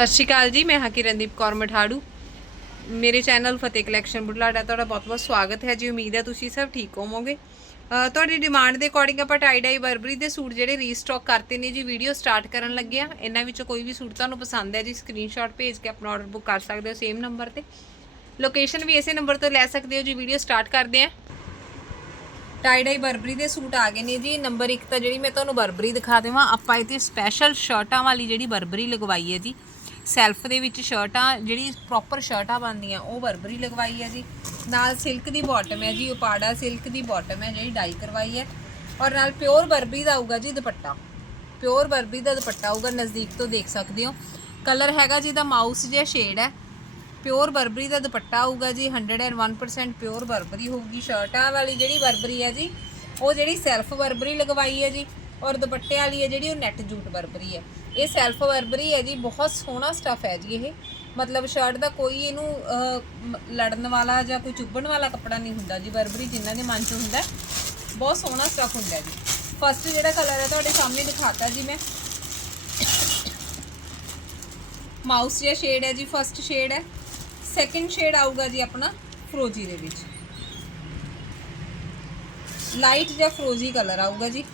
ਸਤਿ ਸ਼੍ਰੀ ਅਕਾਲ ਜੀ, ਮੈਂ ਹਾਂ ਕਿਰਨਦੀਪ ਕੌਰ ਮਠਾੜੂ। ਮੇਰੇ ਚੈਨਲ ਫਤਿਹ ਕਲੈਕਸ਼ਨ ਬੁਢਲਾਡਾ ਤੁਹਾਡਾ ਬਹੁਤ-ਬਹੁਤ ਸਵਾਗਤ ਹੈ ਜੀ। ਉਮੀਦ ਹੈ ਤੁਸੀਂ ਸਭ ਠੀਕ ਹੋਵੋਗੇ। ਤੁਹਾਡੀ ਡਿਮਾਂਡ ਦੇ ਅਕੋਰਡਿੰਗ ਆਪਾਂ ਟਾਈਡਾਈ ਬਰਬਰੀ ਦੇ ਸੂਟ ਜਿਹੜੇ ਰੀਸਟਾਕ ਕਰਤੇ ਨੇ ਜੀ ਵੀਡੀਓ ਸਟਾਰਟ ਕਰਨ ਲੱਗੇ ਆ। ਇਹਨਾਂ ਵਿੱਚੋਂ ਕੋਈ ਵੀ ਸੂਟ ਤੁਹਾਨੂੰ ਪਸੰਦ ਹੈ ਜੀ ਸਕਰੀਨਸ਼ਾਟ ਭੇਜ ਕੇ ਆਪਣਾ ਆਰਡਰ ਬੁੱਕ ਕਰ ਸਕਦੇ ਹੋ ਸੇਮ ਨੰਬਰ ਤੇ। ਲੋਕੇਸ਼ਨ ਵੀ ਇਸੇ ਨੰਬਰ ਤੋਂ ਲੈ ਸਕਦੇ ਹੋ ਜੀ ਵੀਡੀਓ ਸਟਾਰਟ ਕਰਦੇ ਆ। ਟਾਈ ਡਾਈ ਬਰਬਰੀ ਦੇ ਸੂਟ ਆ ਗਏ ਨੇ ਜੀ। ਨੰਬਰ 1 ਤਾਂ ਜਿਹੜੀ ਮੈਂ ਤੁਹਾਨੂੰ ਬਰਬਰੀ ਦਿਖਾ ਦੇਵਾਂ, ਆਪਾਂ ਇੱਥੇ ਸਪੈਸ਼ਲ ਸ਼ਰਟਾਂ ਵਾਲੀ ਜਿਹੜੀ ਬਰਬਰੀ ਲਗਵਾਈ ਹੈ ਜੀ। ਸੈਲਫ ਦੇ ਵਿੱਚ ਸ਼ਰਟਾਂ, ਜਿਹੜੀ ਪ੍ਰੋਪਰ ਸ਼ਰਟਾਂ ਬਣਦੀਆਂ ਉਹ ਬਰਬਰੀ ਲਗਵਾਈ ਹੈ ਜੀ। ਨਾਲ ਸਿਲਕ ਦੀ ਬਾਟਮ ਹੈ ਜੀ, ਉਪਾੜਾ ਸਿਲਕ ਦੀ ਬਾਟਮ ਹੈ, ਜਿਹੜੀ ਡਾਈ ਕਰਵਾਈ ਹੈ। ਔਰ ਨਾਲ ਪਿਓਰ ਬਰਬਰੀ ਦਾ ਆਊਗਾ ਜੀ ਦੁਪੱਟਾ। ਪਿਓਰ ਬਰਬਰੀ ਦਾ ਦੁਪੱਟਾ ਆਊਗਾ, ਨਜ਼ਦੀਕ ਤੋਂ ਦੇਖ ਸਕਦੇ ਹੋ। ਕਲਰ ਹੈਗਾ ਜੀ ਦਾ ਮਾਊਸ ਜਿਹਾ ਸ਼ੇਡ ਹੈ। ਪਿਓਰ ਬਰਬਰੀ ਦਾ ਦੁਪੱਟਾ ਆਊਗਾ ਜੀ 101% ਪਿਓਰ ਬਰਬਰੀ ਹੋਊਗੀ। ਸ਼ਰਟਾਂ ਵਾਲੀ ਜਿਹੜੀ ਬਰਬਰੀ ਹੈ ਜੀ, ਉਹ ਜਿਹੜੀ ਸੈਲਫ ਬਰਬਰੀ ਲਗਵਾਈ ਹੈ ਜੀ। ਔਰ ਦੁਪੱਟੇ ਵਾਲੀ ਹੈ ਜਿਹੜੀ ਉਹ ਨੈਟ ਜੂਟ ਬਰਬਰੀ ਹੈ। ਇਹ ਸੈਲਫ ਬਰਬਰੀ ਹੈ ਜੀ, ਬਹੁਤ ਸੋਹਣਾ ਸਟਫ ਹੈ ਜੀ ਇਹ। ਮਤਲਬ ਸ਼ਰਟ ਦਾ ਕੋਈ ਇਹਨੂੰ ਲੜਨ ਵਾਲਾ ਜਾਂ ਕੋਈ ਚੁੱਭਣ ਵਾਲਾ ਕੱਪੜਾ ਨਹੀਂ ਹੁੰਦਾ ਜੀ, ਬਰਬਰੀ ਜਿਨ੍ਹਾਂ ਦੇ ਮਨ 'ਚ ਹੁੰਦਾ ਬਹੁਤ ਸੋਹਣਾ ਸਟਫ ਹੁੰਦਾ ਜੀ। ਫਸਟ ਜਿਹੜਾ ਕਲਰ ਹੈ ਤੁਹਾਡੇ ਸਾਹਮਣੇ ਦਿਖਾਤਾ ਜੀ ਮੈਂ। ਮਾਊਸ ਜਿਹਾ ਸ਼ੇਡ ਹੈ ਜੀ ਫਸਟ ਸ਼ੇਡ ਹੈ। ਸੈਕਿੰਡ ਸ਼ੇਡ ਆਊਗਾ ਜੀ ਆਪਣਾ ਫਰੋਜੀ ਦੇ ਵਿੱਚ। ਲਾਈਟ ਜਿਹਾ ਫਰੋਜੀ ਕਲਰ ਆਊਗਾ ਜੀ।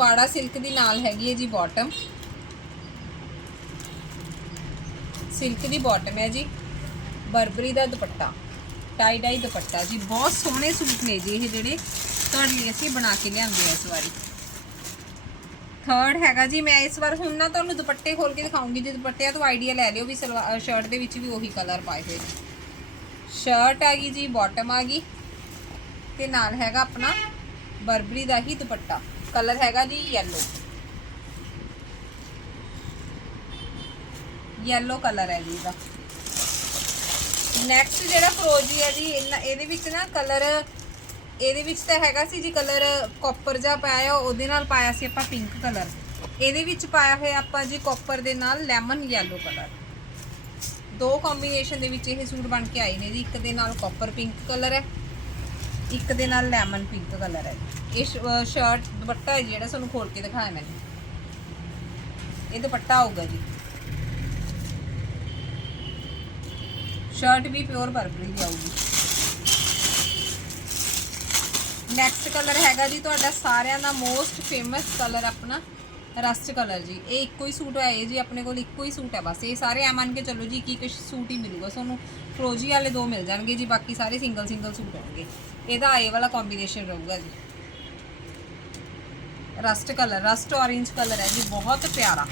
ਪਾੜਾ ਸਿਲਕ ਦੀ ਨਾਲ ਹੈਗੀ ਹੈ ਜੀ ਬਾਟਮ ਸਿਲਕ ਦੀ ਬਾਟਮ ਹੈ ਜੀ। ਬਰਬਰੀ ਦਾ ਦੁਪੱਟਾ ਟਾਈ ਡਾਈ ਦੁਪੱਟਾ ਜੀ। ਬਹੁਤ ਸੋਹਣੇ ਸੂਟ ਨੇ ਜੀ ਇਹ ਜਿਹੜੇ। ਤੁਹਾਡੇ ਲਈ ਅਸੀਂ ਬਣਾ ਕੇ ਲਿਆਂਦੇ ਆ ਇਸ ਵਾਰੀ। ਥਰਡ ਹੈਗਾ ਜੀ, ਮੈਂ ਇਸ ਵਾਰ ਹੁਣ ਨਾ ਤੁਹਾਨੂੰ ਦੁਪੱਟੇ ਖੋਲ ਕੇ ਦਿਖਾਉਂਗੀ। ਜੇ ਦੁਪੱਟਿਆਂ ਤੋਂ ਆਈਡੀਆ ਲੈ ਲਿਓ ਵੀ ਸਲਵਾਰ ਸ਼ਰਟ ਦੇ ਵਿੱਚ ਵੀ ਉਹੀ ਕਲਰ ਪਾਏ ਹੋਏ ਨੇ। ਸ਼ਰਟ ਆ ਗਈ ਜੀ ਬਾਟਮ ਆ ਗਈ। ਤੇ ਨਾਲ ਹੈਗਾ ਆਪਣਾ ਬਰਬਰੀ ਦਾ ਹੀ ਦੁਪੱਟਾ। ਕਲਰ ਹੈਗਾ ਜੀ yellow yellow ਕਲਰ ਹੈ ਜੀ ਇਹਦਾ। ਨੈਕਸਟ ਜਿਹੜਾ ਫਰੋਜੀ ਹੈ ਜੀ ਇਹਨਾਂ- ਇਹਦੇ ਵਿੱਚ ਨਾ ਕਲਰ, ਇਹਦੇ ਵਿੱਚ ਤਾਂ ਹੈਗਾ ਸੀ ਜੀ ਕਲਰ ਕਾਪਰ ਜਿਹਾ ਪਾਇਆ ਉਹਦੇ ਨਾਲ ਪਾਇਆ ਸੀ ਆਪਾਂ ਪਿੰਕ ਕਲਰ। ਇਹਦੇ ਵਿੱਚ ਪਾਇਆ ਹੋਇਆ ਆਪਾਂ ਜੀ ਕਾਪਰ ਦੇ ਨਾਲ ਲੈਮਨ ਯੈਲੋ ਕਲਰ। ਦੋ ਕੰਬੀਨੇਸ਼ਨ ਦੇ ਵਿੱਚ ਇਹ ਸੂਟ ਬਣ ਕੇ ਆਏ ਨੇ ਜੀ, ਇੱਕ ਦੇ ਨਾਲ ਕਾਪਰ ਪਿੰਕ ਕਲਰ ਹੈ। ਇੱਕ ਦੇ ਨਾਲ ਲੈਮਨ ਪਿੰਕ ਕਲਰ ਹੈ। ਇਹ ਸ਼ਰਟ ਦੁਪੱਟਾ ਹੈ ਜਿਹੜਾ ਤੁਹਾਨੂੰ ਖੋਲ ਕੇ ਦਿਖਾਇਆ ਮੈंने ਇਹ ਦੁਪੱਟਾ ਆਊਗਾ ਜੀ। ਸ਼ਰਟ ਵੀ ਪਿਓਰ ਬਰਬਰੀ ਦੀ ਆਊਗੀ। ਨੈਕਸਟ ਕਲਰ ਹੈਗਾ ਜੀ ਤੁਹਾਡਾ ਸਾਰਿਆਂ ਦਾ ਮੋਸਟ ਫੇਮਸ ਕਲਰ ਆਪਣਾ ਰਸਟ ਕਲਰ ਜੀ। ਇਹ ਇੱਕੋ ਹੀ ਸੂਟ ਹੈ ਜੀ ਆਪਣੇ ਕੋਲ ਇੱਕੋ ਹੀ ਸੂਟ ਹੈ ਬਸ। ਇਹ ਸਾਰੇ ਐ ਮੰਨ ਕੇ ਚੱਲੋ ਜੀ ਕੀ ਕੁਛ ਸੂਟ ਹੀ ਮਿਲੂਗਾ। ਤੁਹਾਨੂੰ ਫਰੋਜੀ ਵਾਲੇ ਦੋ ਮਿਲ ਜਾਣਗੇ ਜੀ, ਬਾਕੀ ਸਾਰੇ ਸਿੰਗਲ ਸਿੰਗਲ ਸੂਟ ਹੋਣਗੇ। ਇਹਦਾ ਇਹ ਵਾਲਾ ਕੰਬੀਨੇਸ਼ਨ ਰਹੂਗਾ ਜੀ। Rust colour rust orange colour ਹੈ ਜੀ, ਬਹੁਤ ਪਿਆਰਾ।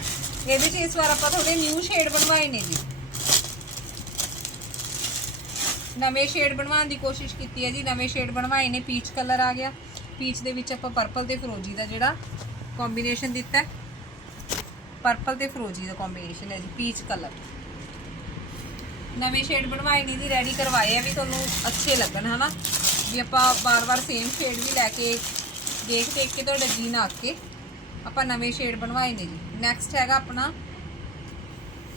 ਇਹਦੇ 'ਚ ਇਸ ਵਾਰ ਆਪਾਂ ਥੋੜੇ ਨਿਊ ਸ਼ੇਡ ਬਣਵਾਏ ਨੇ ਜੀ। ਨਵੇਂ ਸ਼ੇਡ ਬਣਵਾਉਣ ਦੀ ਕੋਸ਼ਿਸ਼ ਕੀਤੀ ਹੈ ਜੀ, ਨਵੇਂ ਸ਼ੇਡ ਬਣਵਾਏ ਨੇ ਪੀਚ ਕਲਰ ਆ ਗਿਆ। ਪੀਚ ਦੇ ਵਿੱਚ ਆਪਾਂ ਪਰਪਲ ਤੇ ਫਰੋਜੀ ਦਾ ਜਿਹੜਾ ਕੰਬੀਨੇਸ਼ਨ ਦਿੱਤਾ ਪਰਪਲ ਤੇ ਫਰੋਜੀ ਦਾ ਕੰਬੀਨੇਸ਼ਨ ਹੈ ਜੀ ਪੀਚ ਕਲਰ ਨਵੇਂ ਸ਼ੇਡ ਬਣਵਾਏ ਨੇ ਜੀ ਰੈਡੀ ਕਰਵਾਏ ਆ ਵੀ ਤੁਹਾਨੂੰ ਅੱਛੇ ਲੱਗਣ, ਹਨਾ? ਵੀ ਆਪਾਂ ਬਾਰ-ਬਾਰ ਸੇਮ ਸ਼ੇਡ ਵੀ ਲੈ ਕੇ ਦੇਖ ਦੇਖ ਕੇ ਤੁਹਾਡਾ ਜੀ ਨਾ ਅੱਕੇ। ਆਪਾਂ ਨਵੇਂ ਸ਼ੇਡ ਬਣਵਾਏ ਨੇ ਜੀ। ਨੈਕਸਟ ਹੈਗਾ ਆਪਣਾ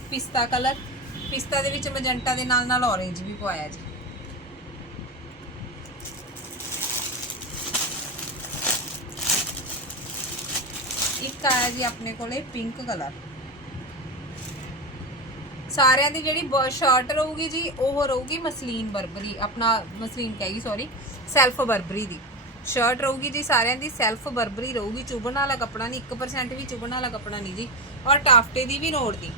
ਪਿਸਤਾ ਕਲਰ ਪਿਸਤਾ ਦੇ ਵਿੱਚ ਮੈਜੈਂਟਾ ਦੇ ਨਾਲ ਨਾਲ orange ਵੀ ਪਵਾਇਆ ਜੀ। ਇੱਕ ਆਇਆ ਜੀ ਆਪਣੇ ਕੋਲੇ ਪਿੰਕ ਕਲਰ ਸਾਰਿਆਂ ਦੀ ਜਿਹੜੀ ਸ਼ਰਟ ਰਹੂਗੀ ਜੀ, ਉਹ ਰਹੂਗੀ ਮਸਲੀਨ ਬਰਬਰੀ, ਆਪਣਾ ਮਸਲੀਨ ਕਹੇਗੀ ਸੌਰੀ ਸੈਲਫ ਬਰਬਰੀ ਦੀ। ਸ਼ਰਟ ਰਹੂਗੀ ਜੀ ਸਾਰਿਆਂ ਦੀ ਸੈਲਫ ਬਰਬਰੀ ਰਹੂਗੀ ਚੁਭਣ ਵਾਲਾ ਕੱਪੜਾ ਨਹੀਂ 1% ਵੀ ਚੁਭਣ ਵਾਲਾ ਕੱਪੜਾ ਨਹੀਂ ਜੀ। ਔਰ ਟਾਫਟੇ ਦੀ ਵੀ ਲੋੜ ਨਹੀਂ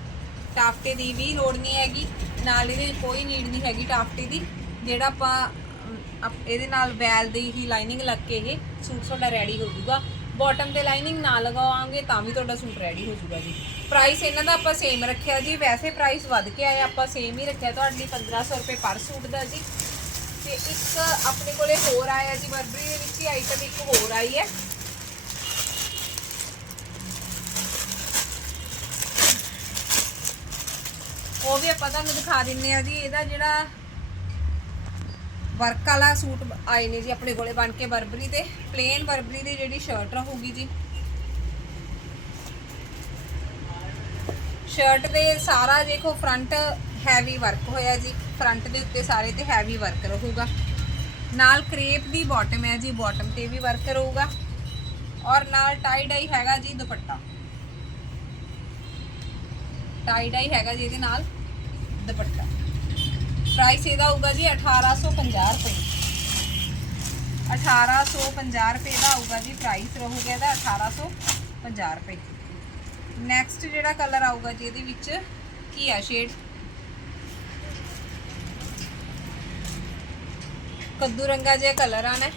ਟਾਫਟੇ ਦੀ ਵੀ ਲੋੜ ਨਹੀਂ ਹੈਗੀ, ਨਾਲ ਇਹਦੇ ਕੋਈ ਨੀਡ ਨਹੀਂ ਹੈਗੀ ਟਾਫਟੇ ਦੀ, ਜਿਹੜਾ ਆਪਾਂ ਅਪ- ਇਹਦੇ ਨਾਲ ਵੈਲ ਦੀ ਹੀ ਲਾਈਨਿੰਗ ਲੱਗ ਕੇ ਇਹ ਸੂਟ ਤੁਹਾਡਾ ਰੈਡੀ ਹੋ ਜਾਊਗਾ। ਬਾਟਮ ਤੇ ਲਾਈਨਿੰਗ ਨਾ ਲਗਾਵਾਂਗੇ, ਤਾਂ ਵੀ ਤੁਹਾਡਾ ਸੂਟ ਰੈਡੀ ਹੋ ਜਾਊਗਾ ਜੀ। ਪ੍ਰਾਈਸ ਇਹਨਾਂ ਦਾ ਆਪਾਂ ਸੇਮ ਰੱਖਿਆ ਜੀ। ਵੈਸੇ ਪ੍ਰਾਈਸ ਵੱਧ ਕੇ ਆਇਆ, ਆਪਾਂ ਸੇਮ ਹੀ ਰੱਖਿਆ। ਤੁਹਾਡੇ ਲਈ 1500 ਰੁਪਏ ਪਰ ਸੂਟ ਦਾ ਜੀ। ਤੇ ਇੱਕ ਆਪਣੇ ਕੋਲੇ ਹੋਰ ਆਇਆ ਜੀ, ਬਰਬਰੀ ਦੇ ਵਿੱਚ ਹੀ ਆਈਟਮ ਇੱਕ ਹੋਰ ਆਈ ਹੈ। ਉਹ ਵੀ ਆਪਾਂ ਤੁਹਾਨੂੰ ਦਿਖਾ ਦਿੰਨੇ ਆ ਜੀ। ਇਹਦਾ ਜਿਹੜਾ ਵਰਕ ਵਾਲਾ ਸੂਟ ਆਏ ਨੇ ਜੀ ਆਪਣੇ ਕੋਲੇ ਬਣ ਕੇ ਬਰਬਰੀ ਤੇ ਪਲੇਨ ਬਰਬਰੀ ਦੀ ਜਿਹੜੀ ਸ਼ਰਟ ਰਹੂਗੀ ਜੀ। ਸ਼ਰਟ ਦੇ ਸਾਰਾ ਦੇਖੋ ਫਰੰਟ ਹੈਵੀ ਵਰਕ ਹੋਇਆ ਜੀ। ਫਰੰਟ ਦੇ ਉੱਤੇ ਸਾਰੇ ਤੇ ਹੈਵੀ ਵਰਕ ਰਹੂਗਾ। ਨਾਲ ਕ੍ਰੇਪ ਦੀ ਬਾਟਮ ਹੈ ਜੀ ਬਾਟਮ ਤੇ ਵੀ ਵਰਕ ਰਹੂਗਾ। ਔਰ ਨਾਲ ਟਾਈ ਡਾਈ ਹੈਗਾ ਜੀ ਦੁਪੱਟਾ। ਟਾਈ ਡਾਈ ਹੈਗਾ ਜੀ ਇਹਦੇ ਨਾਲ ਦੁਪੱਟਾ। ਪ੍ਰਾਈਸ ਇਹਦਾ ਹੋਊਗਾ ਜੀ 1850 ਰੁਪਏ। 1850 ਰੁਪਏ ਦਾ ਹੋਊਗਾ ਜੀ। ਪ੍ਰਾਈਸ ਰਹੂਗਾ ਇਹਦਾ 1850 ਰੁਪਏ। ਨੈਕਸਟ ਜਿਹੜਾ ਕਲਰ ਆਊਗਾ ਜੀ ਇਹਦੇ ਵਿੱਚ ਕੀ ਆ ਸ਼ੇਡ ਕੱਦੂ ਰੰਗਾ ਜਿਹਾ ਕਲਰ ਆਣਾ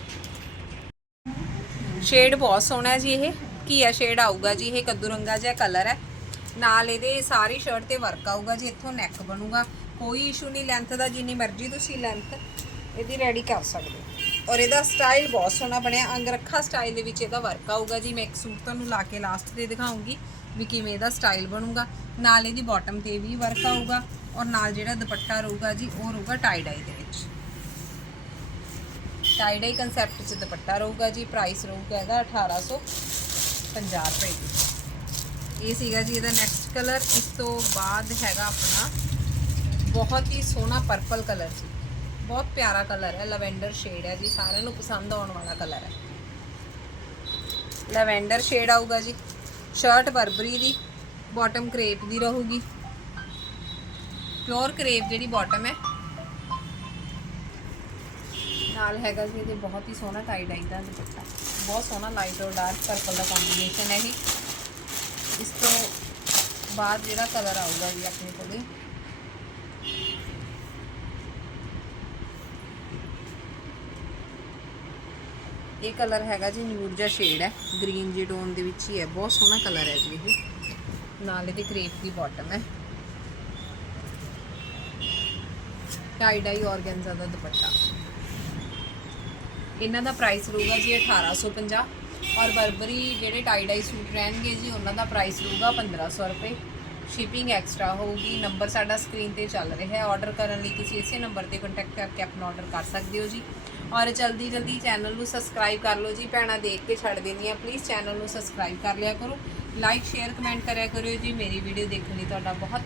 ਸ਼ੇਡ ਬਹੁਤ ਸੋਹਣਾ ਹੈ ਜੀ ਇਹ। ਕੀ ਆ ਸ਼ੇਡ ਆਊਗਾ ਜੀ ਇਹ, ਕੱਦੂ ਰੰਗਾ ਜਿਹਾ ਕਲਰ ਹੈ। ਨਾਲ ਇਹਦੇ ਸਾਰੀ ਸ਼ਰਟ ਤੇ ਵਰਕ ਆਊਗਾ ਜੀ, ਇੱਥੋਂ ਨੈਕ ਬਣੂਗਾ। ਕੋਈ ਇਸ਼ੂ ਨਹੀਂ ਲੈਂਥ ਦਾ, ਜਿੰਨੀ ਮਰਜ਼ੀ ਤੁਸੀਂ ਲੈਂਥ ਇਹਦੀ ਰੈਡੀ ਕਰ ਸਕਦੇ ਹੋ। ਔਰ ਇਹਦਾ ਸਟਾਈਲ ਬਹੁਤ ਸੋਹਣਾ ਬਣਿਆ। ਅੰਗਰੱਖਾ ਸਟਾਈਲ ਦੇ ਵਿੱਚ ਇਹਦਾ ਵਰਕ ਆਊਗਾ ਜੀ। ਮੈਂ ਇੱਕ ਸੂਟ ਤੁਹਾਨੂੰ ਲਾ ਕੇ ਲਾਸਟ ਤੇ ਦਿਖਾਉਂਗੀ ਵੀ ਕਿਵੇਂ ਇਹਦਾ ਸਟਾਈਲ ਬਣੂਗਾ। ਨਾਲ ਇਹਦੀ ਬਾਟਮ ਤੇ ਵੀ ਵਰਕ ਆਊਗਾ ਔਰ ਨਾਲ ਜਿਹੜਾ ਦੁਪੱਟਾ ਰਹੂਗਾ ਜੀ, ਉਹ ਰਹੂਗਾ ਟਾਈ ਡਾਈ ਦੇ ਵਿੱਚ। ਟਾਈ ਡਾਈ ਕਨਸੈਪਟ 'ਚ ਦੁਪੱਟਾ ਰਹੂਗਾ ਜੀ। ਪ੍ਰਾਈਸ ਰਹੂਗਾ ਇਹਦਾ 1850 ਰੁਪਏ ਦੀ। ਇਹ ਸੀਗਾ ਜੀ ਇਹਦਾ ਨੈਕਸਟ ਕਲਰ ਇਸ ਤੋਂ ਬਾਅਦ ਹੈਗਾ ਆਪਣਾ ਬਹੁਤ ਹੀ ਸੋਹਣਾ ਪਰਪਲ ਕਲਰ ਜੀ। ਬਹੁਤ ਪਿਆਰਾ ਕਲਰ ਹੈ, ਲਵੈਂਡਰ ਸ਼ੇਡ ਹੈ ਜੀ, ਸਾਰਿਆਂ ਨੂੰ ਪਸੰਦ ਆਉਣ ਵਾਲਾ ਕਲਰ ਹੈ। ਲਵੈਂਡਰ ਸ਼ੇਡ ਆਊਗਾ ਜੀ ਸ਼ਰਟ ਬਰਬਰੀ ਦੀ ਬਾਟਮ ਕ੍ਰੇਪ ਦੀ ਰਹੂਗੀ। ਪਿਓਰ ਕ੍ਰੇਪ ਜਿਹੜੀ ਬਾਟਮ ਹੈ, ਨਾਲ ਹੈਗਾ ਜੀ, ਇਹਦੇ ਬਹੁਤ ਹੀ ਸੋਹਣਾ ਟਾਈ ਡਾਈ ਦਾ ਦੁਪੱਟਾ। ਬਹੁਤ ਸੋਹਣਾ ਲਾਈਟ ਔਰ ਡਾਰਕ ਪਰਪਲ ਦਾ ਕੰਬੀਨੇਸ਼ਨ ਹੈ ਇਹ। ਇਸ ਤੋਂ ਬਾਅਦ ਜਿਹੜਾ ਕਲਰ ਆਊਗਾ ਜੀ, ਆਪਣੇ ਕੋਲੇ ਇਹ ਕਲਰ ਹੈਗਾ ਜੀ ਨਿਊਡ ਜਿਹਾ ਸ਼ੇਡ ਹੈ। ਗ੍ਰੀਨ ਜੀ ਟੋਨ ਦੇ ਵਿੱਚ ਹੀ ਹੈ। ਬਹੁਤ ਸੋਹਣਾ ਕਲਰ ਹੈ ਜੀ ਇਹ। ਨਾਲ ਇਹਦੀ ਕ੍ਰੇਪ ਦੀ ਬਾਟਮ ਹੈ। ਟਾਈ ਡਾਈ ਆਰਗੈਂਜ਼ਾ ਦਾ ਦੁਪੱਟਾ। ਇਹਨਾਂ ਦਾ ਪ੍ਰਾਈਸ ਰਹੂਗਾ ਜੀ 1850 ਔਰ ਬਰਬਰੀ ਜਿਹੜੇ ਟਾਈ ਡਾਈ ਸੂਟ ਰਹਿਣਗੇ ਜੀ, ਉਹਨਾਂ ਦਾ ਪ੍ਰਾਈਸ ਰਹੂਗਾ 1500 ਰੁਪਏ। ਸ਼ਿਪਿੰਗ ਐਕਸਟਰਾ ਹੋਊਗੀ, ਨੰਬਰ ਸਾਡਾ ਸਕਰੀਨ ਤੇ ਚੱਲ ਰਿਹਾ ਹੈ। ਆਰਡਰ ਕਰਨ ਲਈ ਤੁਸੀਂ ਇਸੇ ਨੰਬਰ ਤੇ ਕੰਟੈਕਟ ਕਰਕੇ ਆਪਣਾ ਆਰਡਰ ਕਰ ਸਕਦੇ ਹੋ ਜੀ। ਔਰ ਜਲਦੀ ਜਲਦੀ ਚੈਨਲ ਨੂੰ ਸਬਸਕ੍ਰਾਈਬ ਕਰ ਲਓ ਜੀ। ਭੈਣਾਂ ਦੇਖ ਕੇ ਛੱਡ ਦਿੰਦੀਆਂ ਪਲੀਜ਼ ਚੈਨਲ ਨੂੰ ਸਬਸਕ੍ਰਾਈਬ ਕਰ ਲਿਆ ਕਰੋ। ਲਾਈਕ ਸ਼ੇਅਰ ਕਮੈਂਟ ਕਰਿਆ ਕਰੋ ਜੀ। ਮੇਰੀ ਵੀਡੀਓ ਦੇਖਣ ਲਈ ਤੁਹਾਡਾ ਬਹੁਤ